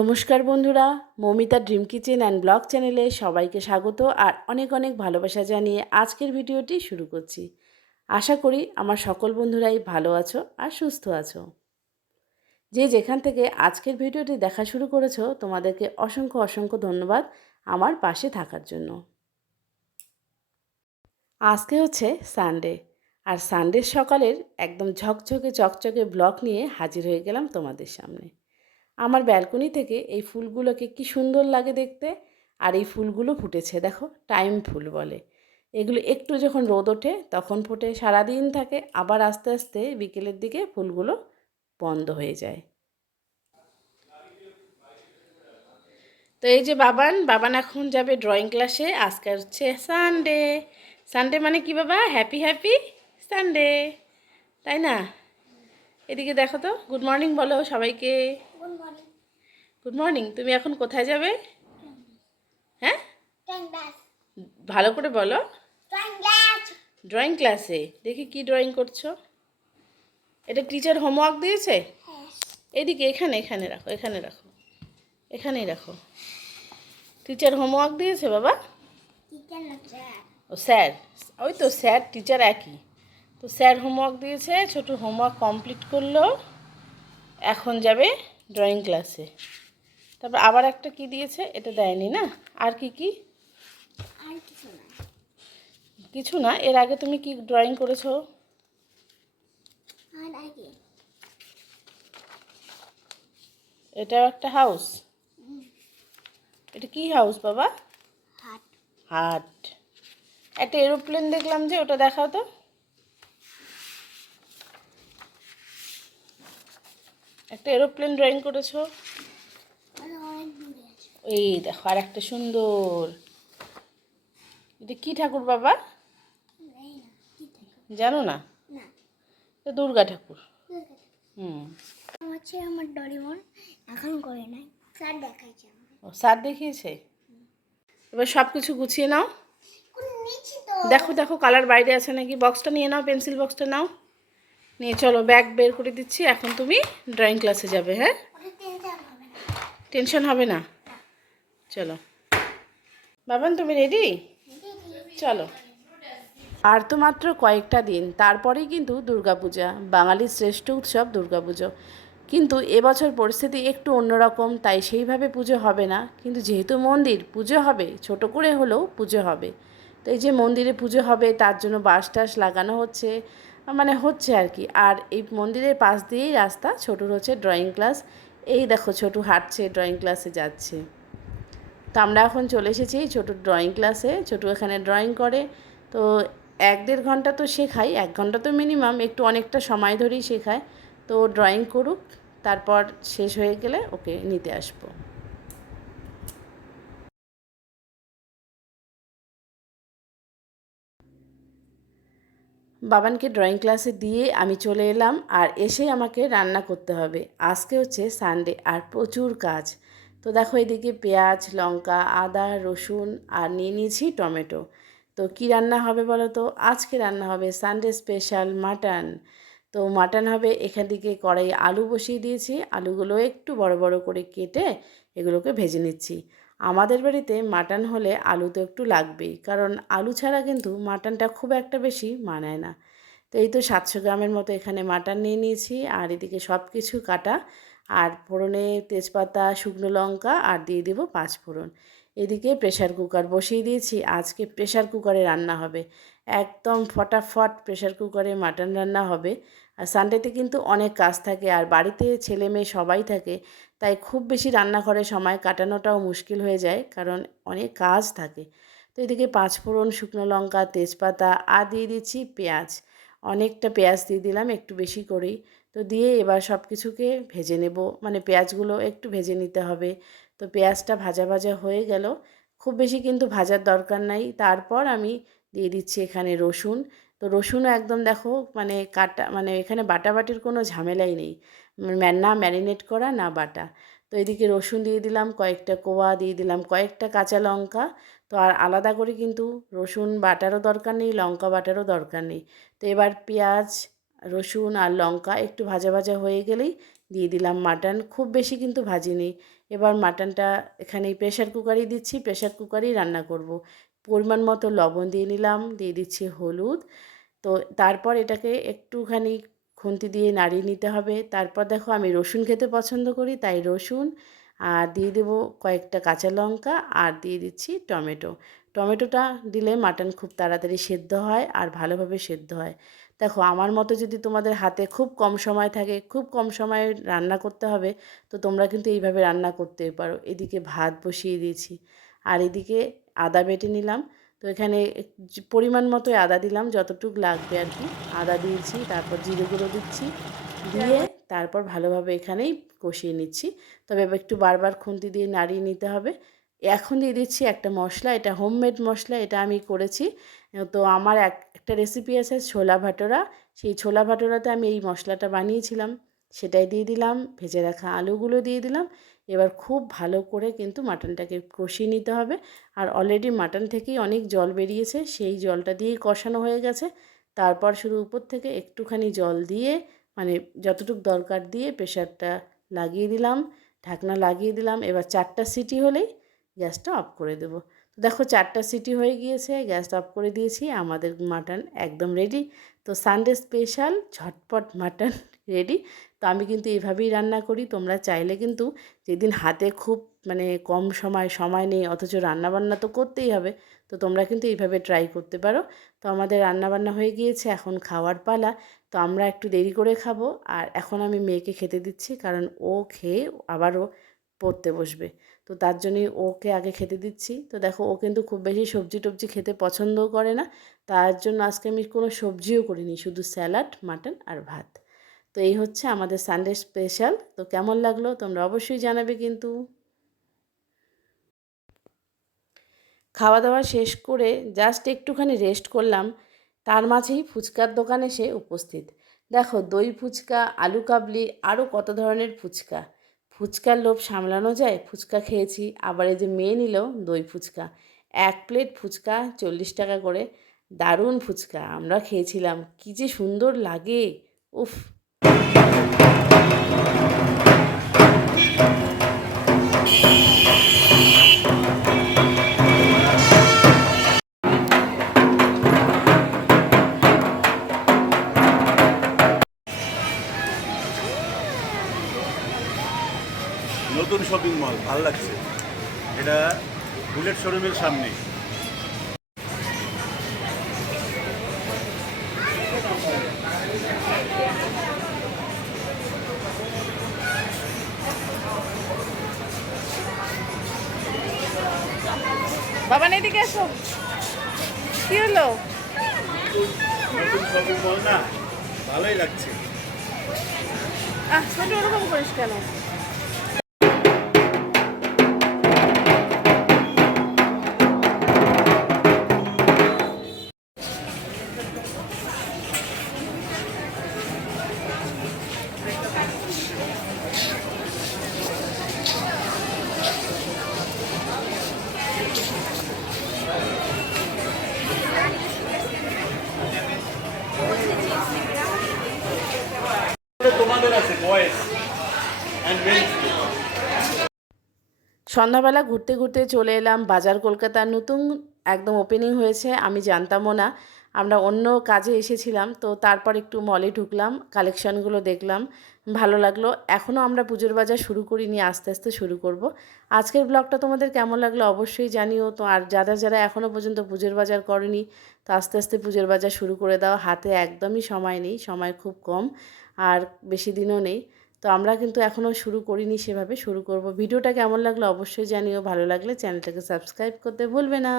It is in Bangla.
নমস্কার বন্ধুরা, Moumita dream kitchen and blog চ্যানেলে সবাইকে স্বাগত আর অনেক অনেক ভালোবাসা জানিয়ে আজকের ভিডিওটি শুরু করছি। আশা করি আমার সকল বন্ধুরাই ভালো আছো আর সুস্থ আছো। যে যেখান থেকে আজকের ভিডিওটি দেখা শুরু করেছো তোমাদেরকে অসংখ্য অসংখ্য ধন্যবাদ আমার পাশে থাকার জন্য। আজকে হচ্ছে সানডে আর সানডের সকালের একদম ঝকঝকে চকচকে ব্লগ নিয়ে হাজির হয়ে গেলাম তোমাদের সামনে। আমার ব্যালকনি থেকে এই ফুলগুলোকে কি সুন্দর লাগে দেখতে। আর এই ফুলগুলো ফুটেছে দেখো, টাইম ফুল বলে। এগুলো একটু যখন রোদ ওঠে তখন ফোটে, সারাদিন থাকে, আবার আস্তে আস্তে বিকেলের দিকে ফুলগুলো বন্ধ হয়ে যায়। তো এই যে বাবান এখন যাবে ড্রয়িং ক্লাসে। আজকে হচ্ছে সানডে। সানডে মানে কি বাবা? হ্যাপি হ্যাপি সানডে, তাই না? এদিকে দেখো তো, গুড মর্নিং বলো সবাইকে। Good morning. তুমি এখন কোথায় যাবে? হ্যাঁ, ভালো করে বলো। ড্রয়িং ক্লাসে। দেখি কি ড্রয়িং করছো। এটা টিচার হোমওয়ার্ক দিয়েছে? এদিকে এখানে এখানে রাখো, এখানে রাখো, এখানেই রাখো। টিচার হোমওয়ার্ক দিয়েছে বাবা? ও স্যার, ওই তো স্যার টিচার একই। তো স্যার হোমওয়ার্ক দিয়েছে, ছোট হোমওয়ার্ক কমপ্লিট করলো, এখন যাবে ড্রয়িং ক্লাসে। তারপর আবার একটা কি দিয়েছে, এটা দেয়নি না? আর কি কি? কিছু না। এর আগে তুমি কি ড্রয়িং করেছো? এটাও একটা হাউস। এটা কি হাউস বাবা? হাট। একটা এরোপ্লেন দেখলাম যে, ওটা দেখাও তো। একটা এরোপ্লেন ড্রয়িং করেছো। এই দেখো আর একটা সুন্দর। এটা কি ঠাকুর বাবা? জানো না? এটা দুর্গা ঠাকুর। আমার ডরিমন এখন করে নাই, স্যার দেখাইছে। ও স্যার দেখিয়েছে। এবার সব কিছু গুছিয়ে নাও। দেখো দেখো কালার বাইরে আছে নাকি। বক্সটা নিয়ে নাও, পেন্সিল বক্সটা নাও, নিয়ে চলো। ব্যাগ বের করে দিচ্ছি, এখন তুমি ড্রয়িং ক্লাসে যাবে। হ্যাঁ, টেনশন হবে না। চলো বাবান, তুমি রেডি? চলো। আর তো মাত্র কয়েকটা দিন, তারপরেই কিন্তু দুর্গাপূজা, বাঙালির শ্রেষ্ঠ উৎসব দুর্গাপুজো। কিন্তু এবছর পরিস্থিতি একটু অন্যরকম, তাই সেইভাবে পুজো হবে না। কিন্তু যেহেতু মন্দির, পুজো হবে, ছোট করে হলেও পুজো হবে। তো এই যে মন্দিরে পুজো হবে, তার জন্য বাঁশ টাস লাগানো হচ্ছে, মানে হচ্ছে আর কি। আর এই মন্দিরের পাশ দিয়েই রাস্তা, ছোটুর হচ্ছে ড্রয়িং ক্লাস। এই দেখো ছোটু হাঁটছে, ড্রয়িং ক্লাসে যাচ্ছে। তো আমরা এখন চলে এসেছি ছোটুর ড্রয়িং ক্লাসে। ছোটু এখানে ড্রয়িং করে। তো 1-1.5 ঘন্টা তো শেখাই, 1 ঘন্টা তো মিনিমাম, একটু অনেকটা সময় ধরেই শেখায়। তো ড্রয়িং করুক, তারপর শেষ হয়ে গেলে ওকে নিতে আসবো। বাবানকে ড্রয়িং ক্লাসে দিয়ে আমি চলে এলাম। আর এসে আমাকে রান্না করতে হবে। আজকে হচ্ছে সানডে আর প্রচুর কাজ। তো দেখো এদিকে পেঁয়াজ, লঙ্কা, আদা, রসুন আর নিয়ে নিয়েছি টমেটো। তো কি রান্না হবে বলো তো? আজকে রান্না হবে সানডে স্পেশাল মাটন। তো মাটন হবে। এখান থেকে কড়াই আলু বসিয়ে দিয়েছি, আলুগুলো একটু বড় বড় করে কেটে এগুলোকে ভেজে নিচ্ছি। আমাদের বাড়িতে মাটন হলে আলু তো একটু লাগবেই, কারণ আলু ছাড়া কিন্তু মাটনটা খুব একটা বেশি মানায় না। তো এই তো 700 গ্রামের মতো এখানে মাটন নিয়ে নিয়েছি। আর এদিকে সব কিছু কাটা। আর ফোড়নে তেজপাতা, শুকনো লঙ্কা আর দিয়ে দেবো 5 ফোড়ন। এদিকে প্রেশার কুকার বসিয়ে দিয়েছি। আজকে প্রেশার কুকারে রান্না হবে, একদম ফটাফট প্রেশার কুকারে মাটন রান্না হবে। আর সানডেতে কিন্তু অনেক কাজ থাকে, আর বাড়িতে ছেলে মেয়ে সবাই থাকে, তাই খুব বেশি রান্নাঘরে সময় কাটানোটাও মুশকিল হয়ে যায়, কারণ অনেক কাজ থাকে। তো এদিকে 5 ফোড়ন, শুকনো লঙ্কা, তেজপাতা আর দিয়ে দিচ্ছি পেঁয়াজ। অনেকটা পেঁয়াজ দিয়ে দিলাম, একটু বেশি করেই। তো দিয়ে এবার সব কিছুকে ভেজে নেব, মানে পেঁয়াজগুলো একটু ভেজে নিতে হবে। তো পেঁয়াজটা ভাজা ভাজা হয়ে গেল, খুব বেশি কিন্তু ভাজার দরকার নাই। তারপর আমি দিয়ে দিচ্ছি এখানে রসুন। তো রসুনও একদম দেখো, মানে কাটা, মানে এখানে বাটাবাটির কোনো ঝামেলাই নেই, না ম্যারিনেট করা না বাটা। তো এদিকে রসুন দিয়ে দিলাম, কয়েকটা কোয়া দিয়ে দিলাম, কয়েকটা কাঁচা লঙ্কা। তো আর আলাদা করে কিন্তু রসুন বাটারও দরকার নেই, লঙ্কা বাটারও দরকার নেই। তো এবার পেঁয়াজ, রসুন আর লঙ্কা একটু ভাজা ভাজা হয়ে গেলেই দিয়ে দিলাম মাটন। খুব বেশি কিন্তু ভাজিনি, এবার মাটনটা এখানে প্রেশার কুকারই দিচ্ছি, প্রেশার কুকারেই রান্না করব। পরিমাণ মতো লবণ দিয়ে নিলাম, দিয়ে দিচ্ছি হলুদ। তো তারপর এটাকে একটুখানি খুন্তি দিয়ে নাড়িয়ে নিতে হবে। তারপর দেখো আমি রসুন খেতে পছন্দ করি, তাই রসুন আর দিয়ে দেবো কয়েকটা কাঁচা লঙ্কা আর দিয়ে দিচ্ছি টমেটো। টমেটোটা দিলে মাটন খুব তাড়াতাড়ি সেদ্ধ হয় আর ভালোভাবে সেদ্ধ হয়। দেখো আমার মতো যদি তোমাদের হাতে খুব কম সময় থাকে, খুব কম সময়ে রান্না করতে হবে, তো তোমরা কিন্তু এইভাবে রান্না করতেই পারো। এদিকে ভাত বসিয়ে দিয়েছি আর এদিকে আদা বেটে নিলাম। তো এখানে পরিমাণ মতোই আদা দিলাম, যতটুকু লাগবে আর কি। আদা দিয়েছি, তারপর জিরে গুঁড়ো দিচ্ছি, দিয়ে তারপর ভালোভাবে এখানেই কষিয়ে নিচ্ছি। তবে এবার একটু বারবার খুন্তি দিয়ে নাড়িয়ে নিতে হবে। এখন দিয়ে দিচ্ছি একটা মশলা, এটা হোমমেড মশলা, এটা আমি করেছি। তো আমার একটা রেসিপি আছে ছোলা ভাটোরা, সেই ছোলা ভাটোরাতে আমি এই মশলাটা বানিয়েছিলাম, সেটাই দিয়ে দিলাম। ভেজে রাখা আলুগুলো দিয়ে দিলাম। এবার খুব ভালো করে কিন্তু মাটনটাকে কষিয়ে নিতে হবে। আর অলরেডি মাটন থেকেই অনেক জল বেরিয়েছে, সেই জলটা দিয়েই কষানো হয়ে গেছে। তারপর শুধু উপর থেকে একটুখানি জল দিয়ে, মানে যতটুকু দরকার দিয়ে প্রেশারটা লাগিয়ে দিলাম, ঢাকনা লাগিয়ে দিলাম। এবার 4টা সিটি হলেই গ্যাসটা অফ করে দেবো। তো দেখো 4টা সিটি হয়ে গিয়েছে, গ্যাসটা অফ করে দিয়েছি, আমাদের মাটন একদম রেডি। তো সানডে স্পেশাল ঝটপট মাটন রেডি। তো আমি কিন্তু এভাবেই রান্না করি। তোমরা চাইলে কিন্তু যেদিন হাতে খুব কম সময় নেই অথচ রান্নাবান্না তো করতেই হবে, তো তোমরা কিন্তু এইভাবে ট্রাই করতে পারো। তো আমাদের রান্নাবান্না হয়ে গিয়েছে, এখন খাওয়ার পালা। তো আমরা একটু দেরি করে খাবো। আর এখন আমি মেয়েকে খেতে দিচ্ছি, কারণ ও খেয়ে আবারও পড়তে বসবে। তো তার জন্যই ওকে আগে খেতে দিচ্ছি। তো দেখো ও কিন্তু খুব বেশি সবজি টবজি খেতে পছন্দও করে না, তার জন্য আজকে আমি কোনো সবজিও করিনি, শুধু স্যালাড, মাটন আর ভাত। তো এই হচ্ছে আমাদের সানডে স্পেশাল। তো কেমন লাগলো তোমরা অবশ্যই জানাবে কিন্তু। খাওয়া দাওয়া শেষ করে জাস্ট একটুখানি রেস্ট করলাম, তার মাঝেই ফুচকার দোকান এসে উপস্থিত। দেখো দই ফুচকা, আলু কাবলি, আরও কত ধরনের ফুচকা। ফুচকার লোভ সামলানো যায়, ফুচকা খেয়েছি। আবার এই যে মেয়ে নিল দই ফুচকা, 1 প্লেট ফুচকা 40 টাকা করে। দারুণ ফুচকা, আমরা খেয়েছিলাম, কী যে সুন্দর লাগে, উফ। নতুন শপিং মল ভালো লাগছে, এটা বুলেট শোরুমের সামনে। বাবা এদিকে এসো, কি হলো? নতুন শপিং মল না, ভালোই লাগছে। ছোট ওরকম করিস কেন? তোমাদের আছে বয়েজ অ্যান্ড মেন্স। সন্ধ্যাবেলা ঘুরতে ঘুরতে চলে এলাম বাজার, কলকাতার নতুন একদম ওপেনিং হয়েছে, আমি জানতামও না। আমরা অন্য কাজে এসেছিলাম, তো তারপর একটু মলে ঢুকলাম, কালেকশানগুলো দেখলাম, ভালো লাগলো। এখনও আমরা পুজোর বাজার শুরু করিনি, আস্তে আস্তে শুরু করব। আজকের ব্লগটা তোমাদের কেমন লাগলো অবশ্যই জানিও। তো আর যারা যারা এখনও পর্যন্ত পুজোর বাজার করনি, তো আস্তে আস্তে পুজোর বাজার শুরু করে দাও। হাতে একদমই সময় নেই, সময় খুব কম, আর বেশি দিনও নেই। তো আমরা কিন্তু এখনও শুরু করিনি, সেভাবে শুরু করব। ভিডিওটা কেমন লাগলো অবশ্যই জানিও, ভালো লাগলে চ্যানেলটাকে সাবস্ক্রাইব করতে ভুলবে না।